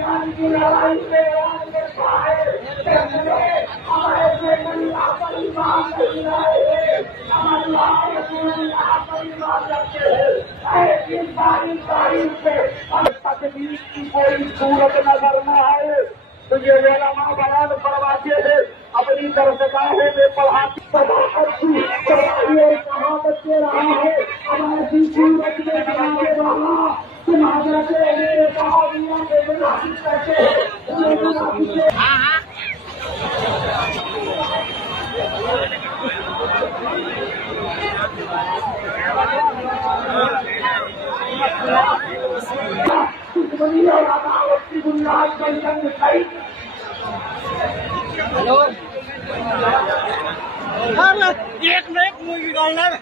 ज्ञान की लड़ाई में हमारे परिवार नहीं रहे, हमारे परिवार रखते हैं। तारीख से तकलीफ की कोई सूरत नजर न आए तो ये वेलामा बयान करवाते हैं। अपनी दरगाहों में पढ़ाती अच्छी पढ़ाई और कहावत दे रहा है। हमारी सूरत में बनाने वाला तुम्हारे कहानियां करते हैं। दुनिया अदालत की बुनियाद पर जंग सही। हेलो एक मिनट मुझे निकालना है।